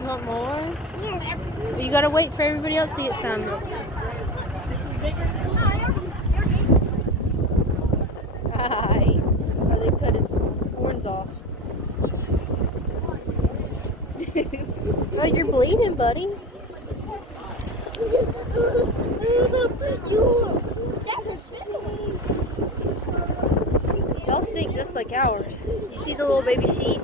You want more? Yes. You gotta wait for everybody else to get some. Hi. Oh, they cut his horns off. Oh, you're bleeding, buddy. Y'all stink just like ours. You see the little baby sheep?